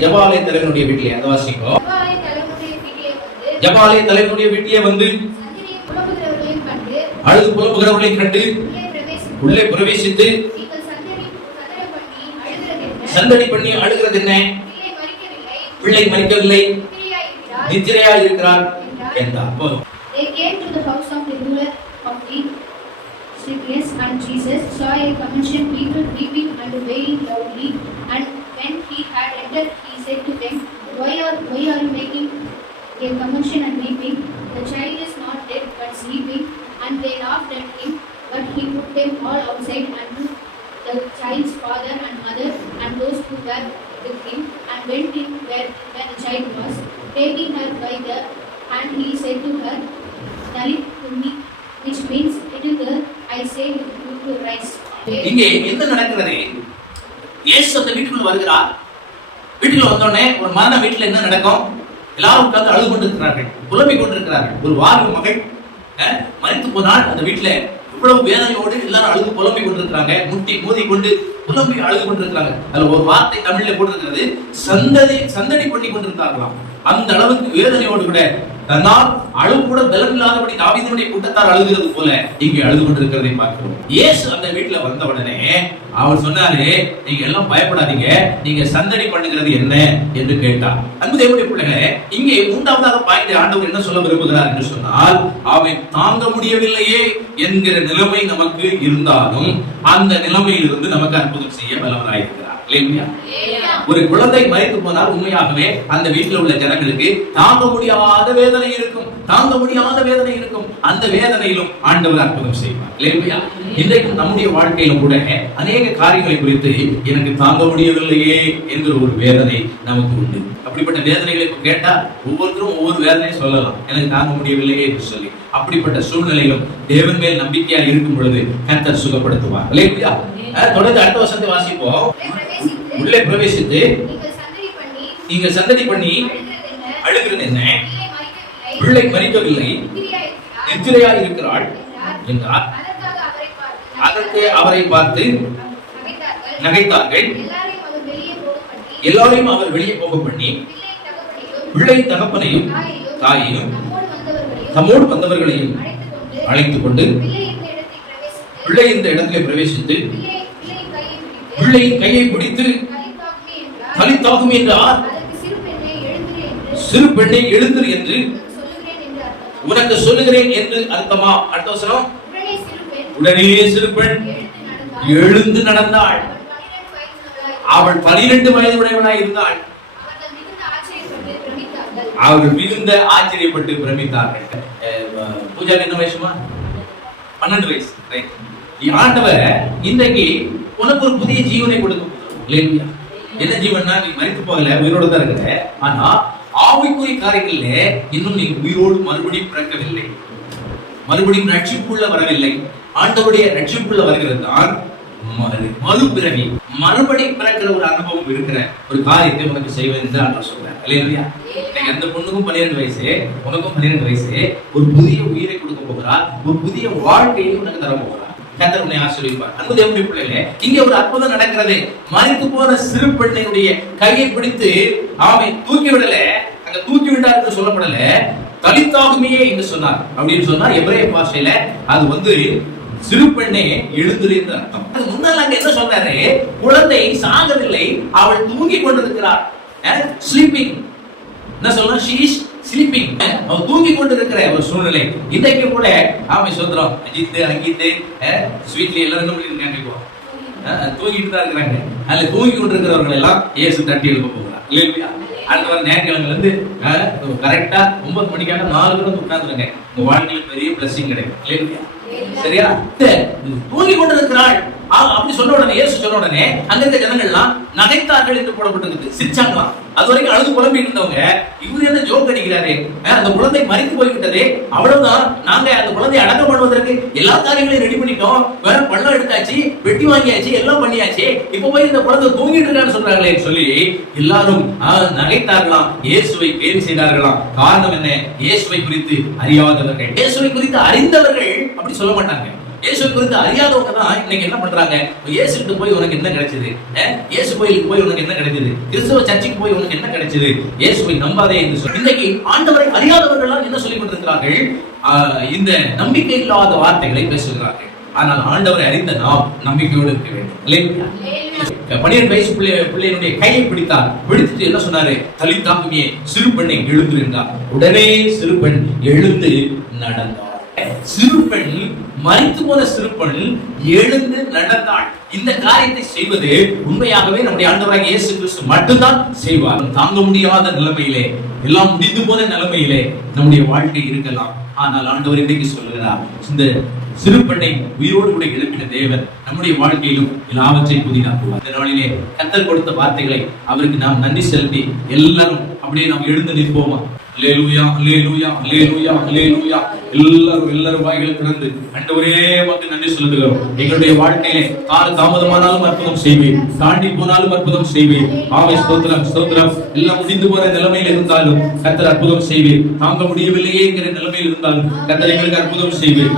ஜபாலய தலைவனுடைய வீட்டிலே அந்த வாசிக்கும். ஜபாலய தலைவனுடைய வீட்டிலே வந்து அழுது புலம்புகிறவர்களைக் கண்டு உள்ளே பிரவேசித்து சந்தடி பண்ணி அழுகிறது என்ன? பிள்ளை மரிக்கவில்லை, நித்திரையாய் இருக்கிறார் என்றார். And Jesus saw a commotion, people weeping and wailing loudly, and when he had entered, he said to them, Why are you making a commotion and weeping? The child is not dead but sleeping. And they laughed at him, but he put them all outside and took the child's father and mother and those who were with him, and went in where the child was. Taking her by the hand, he said to her, Talitha cumi, which means, little girl, I say to rise. இங்கே என்ன நடக்கிறது? இயேசு அந்த வீட்டுக்குள்ள வருகிறார். வீட்டுக்குள்ள வந்தோடனே ஒரு மரண வீட்டுல என்ன நடக்கும்? எல்லாரும் உட்கார்ந்து அழுது கொண்டிருக்கிறார்கள், புலம்பிக் கொண்டிருக்கிறார்கள். ஒரு வாலிப மகள் மரித்து போனால் அந்த வீட்டுல இவ்வளவு வேதனையோடு எல்லாரும் அழுது புலம்பிக் கொண்டிருக்கிறாங்க, முட்டி மோதி கொண்டு புலம்பி அழுது கொண்டிருக்கிறாங்க. அதுல ஒரு வார்த்தை தமிழ்ல போட்டிருக்கிறது, சந்தடி பண்ணி கொண்டிருந்தார்களாம். அந்த அளவுக்கு வேதனையோடு கூட தன்னால் அழுவு கூட பலம் இல்லாதபடி தாவீதுடைய கூட்டத்தார் அழுகிறது போல இங்கே அழுது கொண்டிருக்கிறதை பார்க்கிறோம். இயேசு அந்த வீட்டுல வந்த உடனே அவர் சொன்னாரு, நீங்க எல்லாம் பயப்படாதீங்க, நீங்க சந்தடி பண்ணுகிறது என்ன என்று கேட்டார். அன்பு தேவனுடைய பிள்ளைகளே, இங்கே மூன்றாவதாக பாயிண்ட் ஆண்டவர் என்ன சொல்ல விரும்புகிறார் என்று சொன்னால், அவன் தாங்க முடியவில்லையே என்கிற நிலைமை நமக்கு இருந்தாலும் அந்த நிலைமையிலிருந்து நமக்கு அற்புதம் செய்ய வல்லவராயிருக்கிறார். ஒரு குழந்தை மரித்து போனால் உண்மையாகவே அந்த வீட்டில் உள்ள ஜனங்களுக்கு தாங்க முடியாத வேதனை இருக்கும், தாங்க முடியாத வேதனை இருக்கும். அந்த வேதனையிலும் ஆண்டவர் அற்புதம் செய்வார். இல்லையா? இன்றைக்கும் நம்முடைய வாழ்க்கையிலும் கூட அநேக காரியங்களை குறித்து எனக்கு தாங்க முடியவில்லையே என்கிற ஒரு வேதனை நமக்கு உண்டு. அப்படிப்பட்ட வேதனைகளை இப்ப கேட்டா ஒவ்வொருத்தரும் ஒவ்வொரு வேதனையை சொல்லலாம், எனக்கு தாங்க முடியவில்லையே என்று சொல்லி. அப்படிப்பட்ட சூழ்நிலையிலும் தேவன் மேல் நம்பிக்கையா இருக்கும் பொழுது கர்த்தர் சுகப்படுத்துவார். இல்லையா? தொடர்ந்து அடுத்த வசனத்தை வாசிப்போம். உள்ளே பிரவேசித்து நீங்கள் சந்தடி பண்ணி அழுகிறது என்ன? பிள்ளை மரிக்கவில்லை, நித்திரையாய் இருக்கிறாள் என்றார். அதற்கு அவரை பார்த்து நகைத்தார்கள். எல்லாரையும் அவர் வெளியே போக பண்ணி பிள்ளை தகப்பனையும் தாயையும் தம்மோடு வந்தவர்களையும் அழைத்துக் கொண்டு பிள்ளை இந்த இடத்திலே பிரவேசித்து பிள்ளையின் கையை பிடித்து தலித்தாகும் என்றார். சிறு பெண்ணை எழுந்திரு என்று உனக்கு சொல்லுகிறேன் என்று அர்த்தமா? அடுத்த வசனம், உடனே சிறு பெண் எழுந்து நடந்தாள். அவள் 12 வயது உடையவளாய் இருந்தாள். அவர்கள் மிகுந்த ஆச்சரியப்பட்டு பிரமித்தார்கள். பூஜா என்ன வயசுமா? 12 வயசு. ஆண்டவர் இன்றைக்கு உனக்கு ஒரு புதிய ஜீவனை கொடுக்கும். என்ன ஜீவன்னா, நீ மரித்து போகல, உயிரோடு தான் இருக்கிற. ஆனா ஆவிக்குரிய காரியங்கள்ல இன்னும் நீ உயிரோடு மறுபடியும் பிறக்கவில்லை, மறுபடியும் ரட்சிப்புள்ள வரவில்லை. ஆண்டவருடைய ரட்சிப்புள்ள வருகிறது தான் மறுபிறவி, மறுபடி பிறக்கிற ஒரு அனுபவம் இருக்கிற ஒரு காரியத்தை உனக்கு செய்வது என்று ஆண்டவர் சொல்றார். இல்லையா? அந்த பொண்ணுக்கும் 12 வயசு, உனக்கும் 12 வயசு. ஒரு புதிய உயிரை கொடுக்க போகிறார், ஒரு புதிய வாழ்க்கையை உனக்கு தர போகிறார். கர்த்தர் உன்னை ஆசீர்வதிப்பார். அன்பு தேவனுடைய பிள்ளைகளே, இங்கே ஒரு அற்புதம் நடக்கிறது. மரித்து போன சிறு பெண்ணினுடைய கையை பிடித்து அவனை தூக்கி விடல, அங்க தூக்கி விட்டார் என்று சொல்லப்படல, தலித்தாகுமே என்று சொன்னார். அப்படின்னு சொன்னா எபிரேய பாஷையில அது சிறு பெண்ணே எழுந்திரு என்று அர்த்தம். அது முன்னால் அங்க என்ன சொன்னாரு? குழந்தை சாகவில்லை, அவள் தூங்கி கொண்டிருக்கிறார். ஸ்லீப்பிங். என்ன சொல்றோம்? she is sleeping. அவள் தூங்கி கொண்டிருக்கிற ஒரு சூழ்நிலை. இன்றைக்கு கூட அவன் சொல்றோம், அஜித் அங்கித் ஸ்வீட்ல எல்லாரும் என்ன பண்ணிருக்காங்க? இப்போ தூங்கிட்டு தான் இருக்கிறாங்க. அதுல தூங்கி கொண்டிருக்கிறவர்கள் எல்லாம் இயேசு தட்டி எழுப்ப போகிறார். இல்லையா? அடுத்த வாரம் ஞாயிற்றுக்கிழமைல இருந்து கரெக்டா 9 மணிக்காக 4 பேரும் உட்கார்ந்துருங்க. உங்க வாழ்க்கையில பெரிய பிளஸிங் கிடைக்கும். இல்லையா? சரியா? தூங்கி கொண்டிருக்கிறாள். அப்படி சொன்ன உடனே இயேசு சொன்ன உடனே அங்க இருக்க ஜனங்கள்லாம் நகைத்தார்கள் என்று போடப்பட்டிருக்கு, சிரிச்சாங்களாம். அது வரைக்கும் அழுது புலம்பிட்டு இருந்தவங்க, இவரு என்ன ஜோக் அடிக்கிறாரு, அந்த குழந்தை மரித்து போய்விட்டது, அவ்வளவுதான், நாங்க அந்த குழந்தையை அடக்கம் பண்ணுவதற்கு எல்லா காரியங்களையும் ரெடி பண்ணிட்டோம், வேற பள்ளம் எடுத்தாச்சு, வெட்டி வாங்கியாச்சு, எல்லாம் பண்ணியாச்சு, இப்ப போய் இந்த குழந்தை தூங்கிட்டு இருக்கான்னு சொல்றாங்களே சொல்லி எல்லாரும் நகைத்தார்களாம், இயேசுவை கேலி செய்தார்களாம். காரணம் என்ன? இயேசுவை குறித்து அறியாதவர்கள். இயேசுவை குறித்து அறிந்தவர்கள் அப்படி சொல்ல மாட்டாங்க. இயேசுவை குறித்து அறியாதவங்க தான் இன்னைக்கு என்ன பண்றாங்க, இயேசுக்கு போய் உனக்கு என்ன கிடைச்சது, இயேசு கோயிலுக்கு போய் உனக்கு என்ன கிடைச்சது, கிறிஸ்தவ சர்ச்சுக்கு போய் உனக்கு என்ன கிடைச்சது, இயேசுவை நம்பாதே என்று சொல்லி இன்னைக்கு ஆண்டவரை அறியாதவர்கள் என்ன சொல்லிக் கொண்டிருக்கிறார்கள்? இந்த நம்பிக்கை இல்லாத வார்த்தைகளை பேசுகிறார்கள். ஆனால் ஆண்டவரை அறிந்த நாம் நம்பிக்கையோடு இருக்க வேண்டும். 12 வயசு பிள்ளையினுடைய கையை பிடித்தார். பிடித்துட்டு என்ன சொன்னாரு? தலி தாங்குமே, சிறு பெண்ணை எழுந்து என்றார். உடனே சிறு பெண் எழுந்து நடந்தார். சிறு பெண், மரித்து போன சிறு பெண் எழுந்து நடந்தாள். இந்த காரியத்தை செய்வது உண்மையாகவே நம்முடைய ஆண்டவராகிய இயேசு கிறிஸ்து மட்டும்தான் செய்வார். தாங்க முடியாத நிலைமையிலே, எல்லாம் முடிந்து போன நிலைமையிலே நம்முடைய வாழ்க்கை இருக்கலாம். ஆனால் ஆண்டவர் இன்றைக்கு சொல்லுகிறார், இந்த சிறு பெண்ணை உயிரோடு கூட எழுப்பின தேவன் நம்முடைய வாழ்க்கையிலும் எல்லாவற்றையும் புதிதாக்குவார். இந்த நாளிலே கர்த்தர் கொடுத்த வார்த்தைகளை அவருக்கு நாம் நன்றி செலுத்தி எல்லாரும் அப்படியே நாம் எழுந்து நிற்போமா? அல்லேலூயா, அல்லேலூயா, அல்லேலூயா, அல்லேலூயா. எல்லாரும் வாய்களை திறந்து ஆண்டவரே உமக்கு நன்றி செலுத்துகிறோம். எங்களுடைய வாழ்க்கையிலே தாமதமானாலும் அற்புதம் செய்வீர், தாண்டி போனாலும் அற்புதம் செய்வீர். ஆமே, ஸ்தோத்திரம், ஸ்தோத்திரம். எல்லாம் முடிந்து போற நிலைமையில் இருந்தாலும் கர்த்தர் அற்புதம் செய்வீர். தாங்க முடியவில்லையே என்கிற நிலைமையில் இருந்தாலும் கர்த்தர் எங்களுக்கு அற்புதம் செய்வீர்.